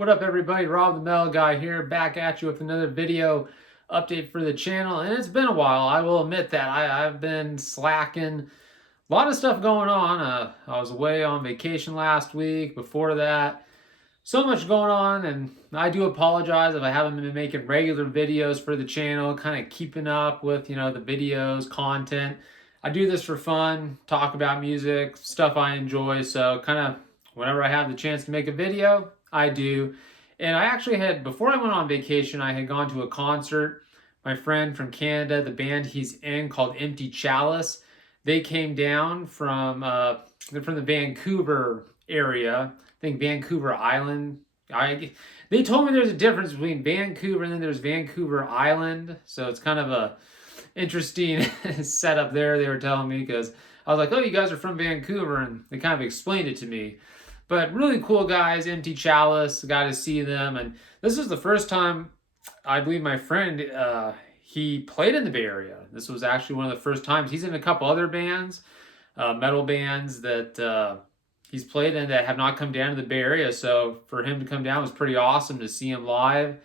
What up, everybody? Rob the Metal Guy here, back at you with another video update for the channel. And it's been a while, I will admit that. I've been slacking. A lot of stuff going on. I was away on vacation last week. Before that, so much going on, and I do apologize if I haven't been making regular videos for the channel, kind of keeping up with, the videos, content. I do this for fun, talk about music, stuff I enjoy, so kind of whenever I have the chance to make a video, I do. And I actually had, before I went on vacation, I had gone to a concert. My friend from Canada, the band he's in called Empty Chalice, they came down from they're from the Vancouver area. I think Vancouver Island. They told me there's a difference between Vancouver and then there's Vancouver Island. So it's kind of a interesting setup there, they were telling me, because I was like, oh, you guys are from Vancouver, and they kind of explained it to me. But really cool guys, Empty Chalice, got to see them. And this is the first time, I believe my friend, he played in the Bay Area. This was actually one of the first times. He's in a couple other bands, metal bands that he's played in that have not come down to the Bay Area. So for him to come down was pretty awesome to see him live.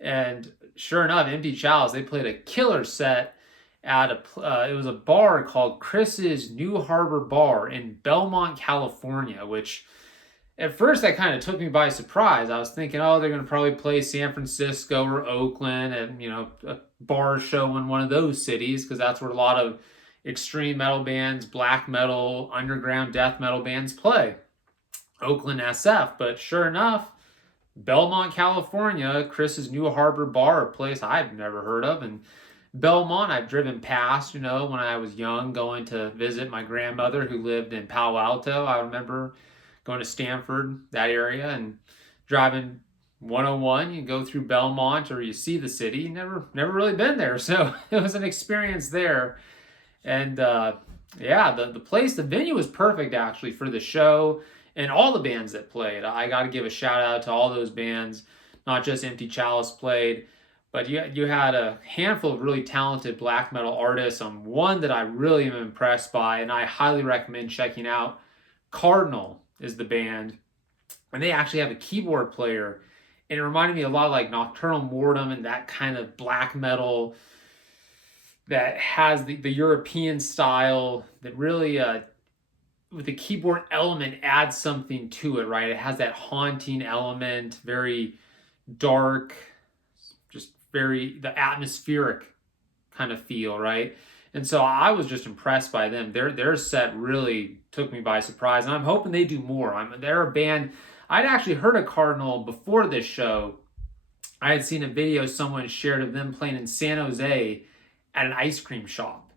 And sure enough, Empty Chalice, they played a killer set at it was a bar called Chris's New Harbor Bar in Belmont, California, which at first that kind of took me by surprise. I was thinking, oh, they're going to probably play San Francisco or Oakland and, a bar show in one of those cities, because that's where a lot of extreme metal bands, black metal, underground death metal bands play. Oakland SF. But sure enough, Belmont, California, Chris's New Harbor Bar, a place I've never heard of. And Belmont, I've driven past, when I was young, going to visit my grandmother who lived in Palo Alto. I remember going to Stanford, that area, and driving 101. You go through Belmont or you see the city. Never really been there, so it was an experience there. And yeah, the place, the venue was perfect actually for the show and all the bands that played. I got to give a shout out to all those bands, not just Empty Chalice played, but you had a handful of really talented black metal artists. One that I really am impressed by, and I highly recommend checking out. Cardinal is the band, and they actually have a keyboard player, and it reminded me a lot of like Nocturnal Mortem and that kind of black metal that has the European style that really with the keyboard element adds something to it, right? It has that haunting element, very dark, just very the atmospheric kind of feel, right? And so I was just impressed by them. Their set really took me by surprise, and I'm hoping they do more. They're a band. I'd actually heard of Cardinal before this show. I had seen a video someone shared of them playing in San Jose at an ice cream shop.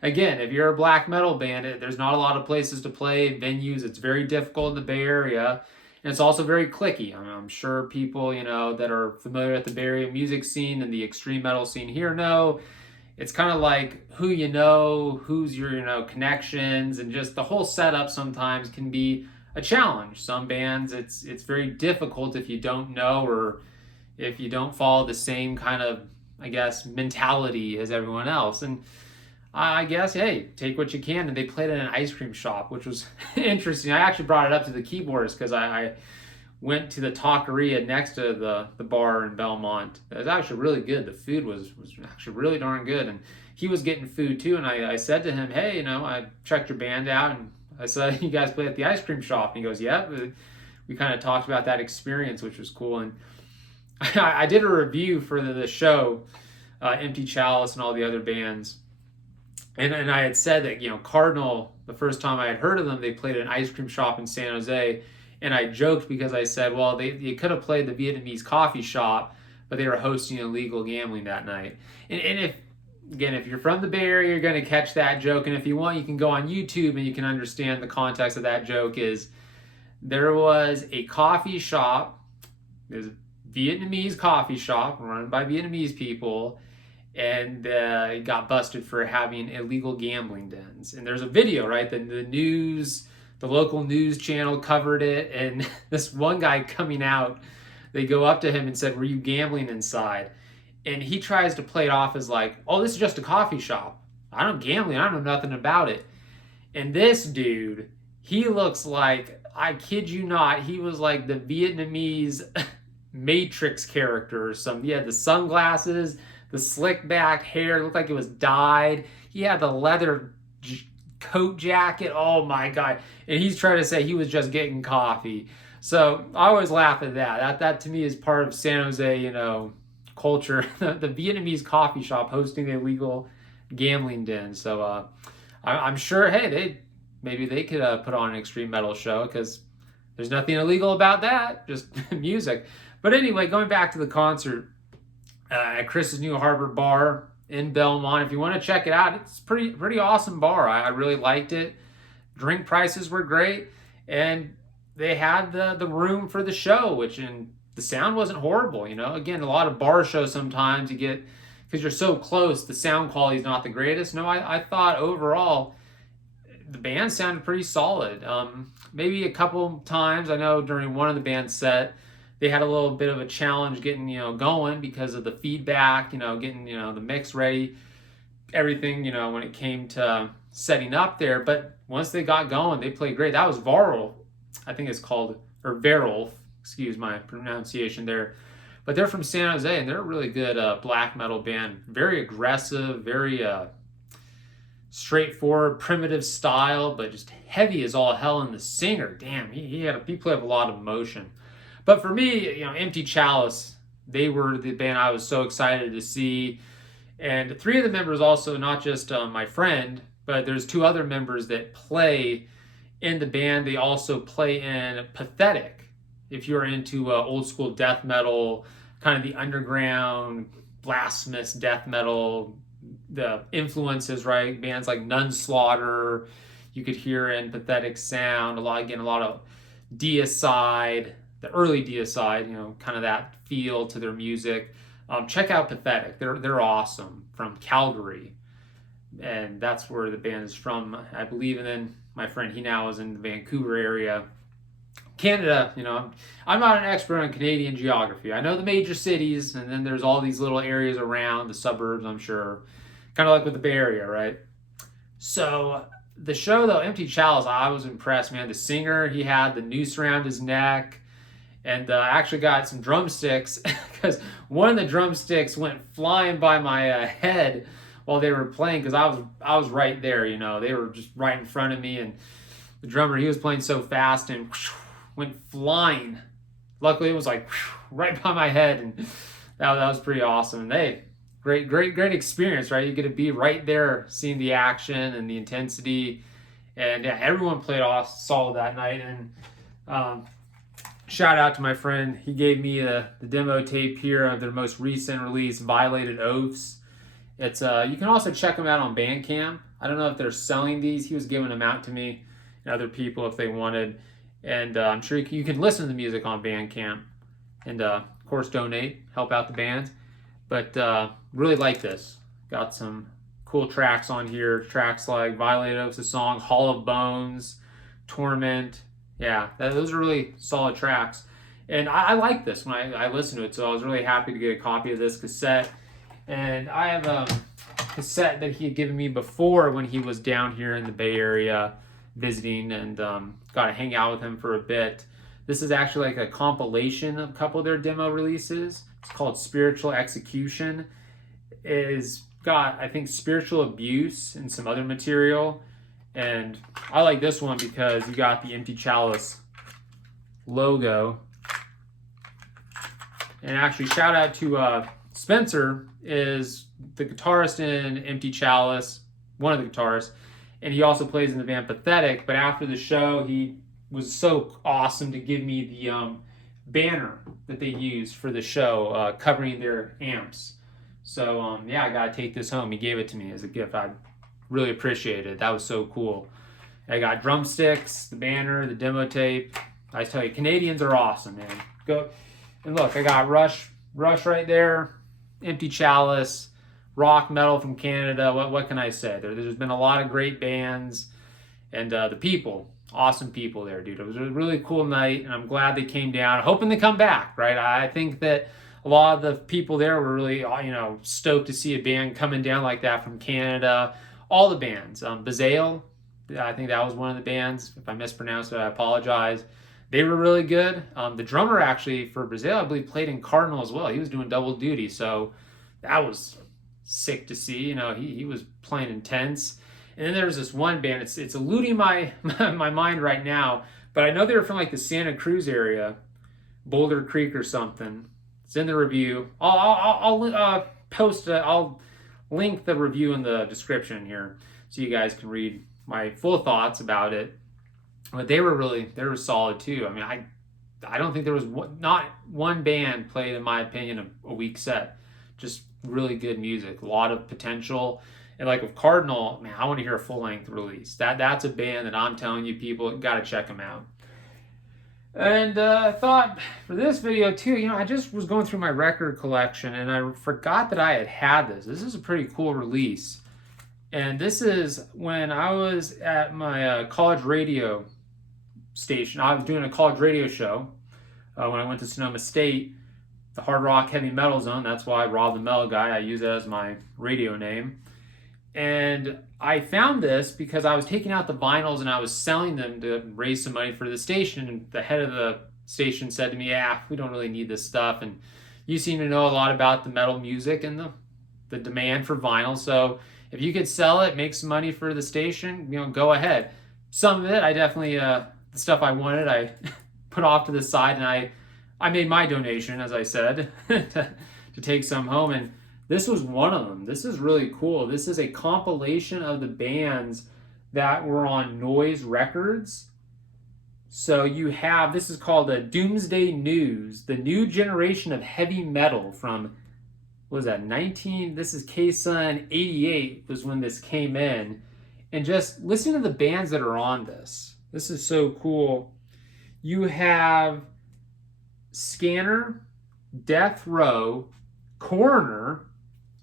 Again, if you're a black metal band, there's not a lot of places to play, venues. It's very difficult in the Bay Area, and it's also very cliquey. I'm sure people, that are familiar with the Bay Area music scene and the extreme metal scene here know. It's kind of like who you know, who's your, connections, and just the whole setup sometimes can be a challenge. Some bands, it's very difficult if you don't know or if you don't follow the same kind of, mentality as everyone else. And I guess, hey, take what you can. And they played at an ice cream shop, which was interesting. I actually brought it up to the keyboardist because I went to the taqueria next to the bar in Belmont. It was actually really good. The food was actually really darn good. And he was getting food too. And I said to him, hey, I checked your band out. And I said, you guys play at the ice cream shop? And he goes, yeah. We kind of talked about that experience, which was cool. And I did a review for the show, Empty Chalice and all the other bands. And I had said that, Cardinal, the first time I had heard of them, they played at an ice cream shop in San Jose. And I joked because I said, well, they could have played the Vietnamese coffee shop, but they were hosting illegal gambling that night. And if you're from the Bay Area, you're going to catch that joke. And if you want, you can go on YouTube and you can understand the context of that joke. Is there was a coffee shop, there's a Vietnamese coffee shop run by Vietnamese people, and it got busted for having illegal gambling dens. And there's a video, right? The local news channel covered it, and this one guy coming out, they go up to him and said, were you gambling inside? And he tries to play it off as like, oh, this is just a coffee shop. I don't gambling. I don't know nothing about it. And this dude, he looks like I kid you not, he was like the Vietnamese Matrix character or something. He had the sunglasses, the slick back hair, looked like it was dyed. He had the leather coat jacket. Oh my God. And he's trying to say he was just getting coffee. So I always laugh at that. That to me is part of San Jose, you know, culture. The Vietnamese coffee shop hosting the illegal gambling den. So I'm sure, hey, maybe they could put on an extreme metal show, because there's nothing illegal about that, just music. But anyway, going back to the concert at Chris's New Harbor Bar in Belmont. If you want to check it out, it's pretty awesome bar. I really liked it. Drink prices were great, and they had the room for the show, and the sound wasn't horrible. You know, again, a lot of bar shows sometimes you get, because you're so close, the sound quality is not the greatest. No, I thought overall the band sounded pretty solid. Maybe a couple times, I know during one of the band's set, they had a little bit of a challenge getting, you know, going because of the feedback, you know, getting, you know, the mix ready, everything, you know, when it came to setting up there. But once they got going, they played great. That was Varl, I think it's called, or Verolf, excuse my pronunciation there. But they're from San Jose, and they're a really good black metal band. Very aggressive, very straightforward, primitive style, but just heavy as all hell. And the singer, damn, he played with a lot of emotion. But for me, you know, Empty Chalice, they were the band I was so excited to see. And three of the members also, not just my friend, but there's two other members that play in the band. They also play in Pathetic. If you're into old school death metal, kind of the underground, blasphemous death metal, the influences, right? Bands like Nunslaughter, you could hear in Pathetic sound, a lot of Deicide, the early Deicide, you know, kind of that feel to their music. Check out Pathetic. They're awesome, from Calgary. And that's where the band is from, I believe. And then my friend, he now is in the Vancouver area. Canada, you know, I'm not an expert on Canadian geography. I know the major cities, and then there's all these little areas around, the suburbs, I'm sure. Kind of like with the Bay Area, right? So the show, though, Empty Chalice, I was impressed, man. The singer, he had the noose around his neck, and I actually got some drumsticks, because one of the drumsticks went flying by my head while they were playing, because I was right there, you know. They were just right in front of me, and the drummer, he was playing so fast and went flying. Luckily, it was like right by my head, and that was pretty awesome. And hey, great experience, right? You get to be right there, seeing the action and the intensity, and yeah, everyone played off solid that night. And shout out to my friend. He gave me the demo tape here of their most recent release, Violated Oaths. It's you can also check them out on Bandcamp. I don't know if they're selling these. He was giving them out to me and other people if they wanted. And I'm sure you can listen to the music on Bandcamp. And of course, donate, help out the band. But really like this. Got some cool tracks on here. Tracks like Violated Oaths, a song, Hall of Bones, Torment. Yeah, those are really solid tracks. And I like this when I listened to it, so I was really happy to get a copy of this cassette. And I have a cassette that he had given me before when he was down here in the Bay Area visiting, and got to hang out with him for a bit. This is actually like a compilation of a couple of their demo releases. It's called Spiritual Execution. It has got, I think, Spiritual Abuse and some other material. And I like this one because you got the Empty Chalice logo. And actually, shout out to Spencer, is the guitarist in Empty Chalice, one of the guitarists, and he also plays in the band Pathetic. But after the show, he was so awesome to give me the banner that they used for the show, covering their amps. So yeah, I gotta take this home. He gave it to me as a gift. I really appreciate it. That was so cool. I got drumsticks, the banner, the demo tape. I tell you, Canadians are awesome, man. Go and look. I got Rush right there, Empty Chalice, rock metal from Canada. What can I say? There's been a lot of great bands, and the people, awesome people there, dude. It was a really cool night, and I'm glad they came down. Hoping to come back, right? I think that a lot of the people there were really, stoked to see a band coming down like that from Canada. All the bands, Bazale, I think that was one of the bands. If I mispronounced it, I apologize. They were really good. The drummer actually for Brazil, I believe, played in Cardinal as well. He was doing double duty, so that was sick to see. You know, he was playing intense. And then there's this one band. It's eluding my my mind right now, but I know they were from like the Santa Cruz area, Boulder Creek or something. It's in the review. I'll post. I'll link the review in the description here, so you guys can read my full thoughts about it. But they were solid too. I mean, I don't think there was not one band played, in my opinion, a weak set. Just really good music, a lot of potential. And like with Cardinal, man, I want to hear a full length release. That's a band that I'm telling you, people got to check them out. And I thought for this video too, you know, I just was going through my record collection and I forgot that I had this. This is a pretty cool release. And this is when I was at my college radio station. I was doing a college radio show when I went to Sonoma State, the hard rock heavy metal zone. That's why Rob the Metal Guy, I use it as my radio name. And I found this because I was taking out the vinyls and I was selling them to raise some money for the station. And the head of the station said to me, "Yeah, we don't really need this stuff. And you seem to know a lot about the metal music and the demand for vinyl. So if you could sell it, make some money for the station, you know, go ahead." Some of it, I definitely, the stuff I wanted, I put off to the side and I made my donation, as I said, to take some home. And this was one of them. This is really cool. This is a compilation of the bands that were on Noise Records. So you have, this is called a Doomsday News, the new generation of heavy metal from, what was that, this is K-Sun 88 was when this came in. And just listen to the bands that are on this. This is so cool. You have Scanner, Deathrow, Coroner,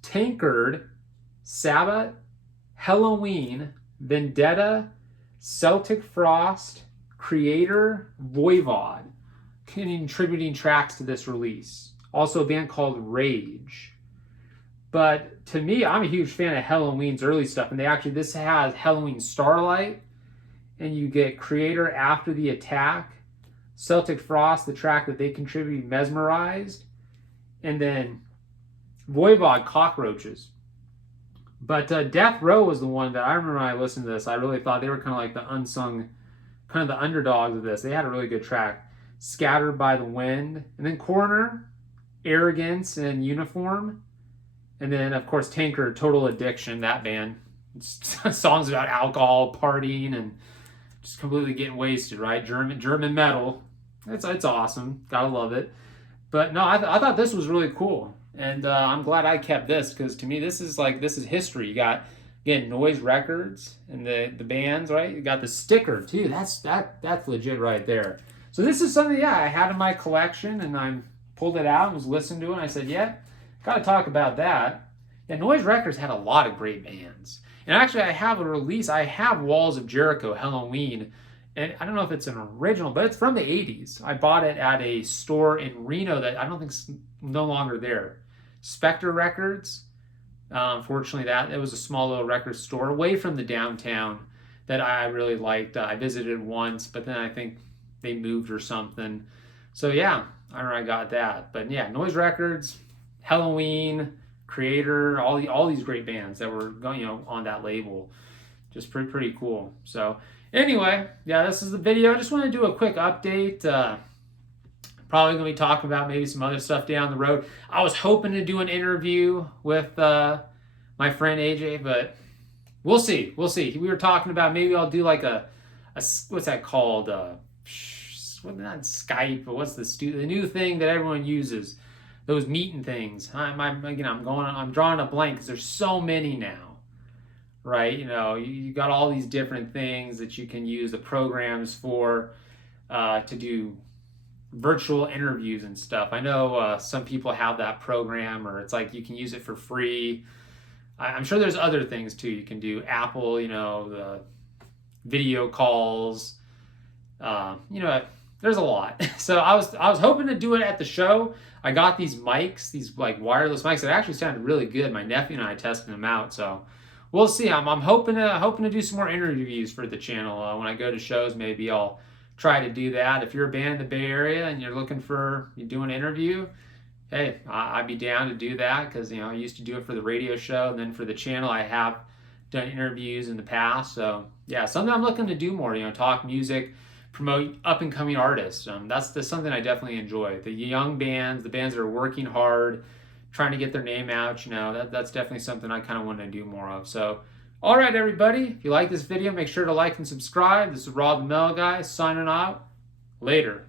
Tankard, Sabbath, Helloween, Vendetta, Celtic Frost, Kreator, Voivod, contributing tracks to this release. Also a band called Rage. But to me, I'm a huge fan of Helloween's early stuff. And this has Helloween Starlight. And you get Kreator After the Attack. Celtic Frost, the track that they contributed, Mesmerized. And then Voivod, Cockroaches. But Deathrow was the one that I remember when I listened to this. I really thought they were kind of like the unsung, kind of the underdogs of this. They had a really good track. Scattered by the Wind. And then Coroner, Arrogance and Uniform. And then, of course, Tankard, Total Addiction, that band. Songs about alcohol, partying, and just completely getting wasted, right? German metal. It's awesome. Gotta love it. But no, I thought this was really cool. And I'm glad I kept this, because to me, this is history. You got, again, Noise Records and the bands, right? You got the sticker, too. That's legit right there. So this is something, yeah, I had in my collection, and I pulled it out and was listening to it, and I said, yeah, got to talk about that. Yeah, Noise Records had a lot of great bands. And actually, I have a release. I have Walls of Jericho, Helloween. And I don't know if it's an original, but it's from the 80s. I bought it at a store in Reno that I don't think's no longer there. Spectre Records. Unfortunately, it was a small little record store away from the downtown that I really liked. I visited once, but then I think they moved or something. So yeah, I remember I got that. But yeah, Noise Records, Helloween, Kreator, all these great bands that were going, on that label. Just pretty cool. So anyway, yeah, this is the video. I just want to do a quick update. Probably going to be talking about maybe some other stuff down the road. I was hoping to do an interview with my friend AJ, but we'll see. We'll see. We were talking about maybe I'll do like a what's that called? Not Skype, but what's the new thing that everyone uses? Those meeting things. I'm drawing a blank because there's so many now, right? You got all these different things that you can use the programs for to do virtual interviews and stuff. I know some people have that program, or it's like you can use it for free. I'm sure there's other things too. You can do Apple, the video calls. There's a lot. So I was hoping to do it at the show. I got these mics, these like wireless mics that actually sounded really good. My nephew and I tested them out, so we'll see. I'm hoping to do some more interviews for the channel. When I go to shows, maybe I'll try to do that. If you're a band in the Bay Area and you're looking for you do an interview, hey, I'd be down to do that because I used to do it for the radio show, and then for the channel I have done interviews in the past. So yeah, something I'm looking to do more. Talk music, promote up and coming artists. That's something I definitely enjoy. The young bands, the bands that are working hard, trying to get their name out. That's definitely something I kind of want to do more of. So. All right, everybody. If you like this video, make sure to like and subscribe. This is Rob the Metal Guy signing out. Later.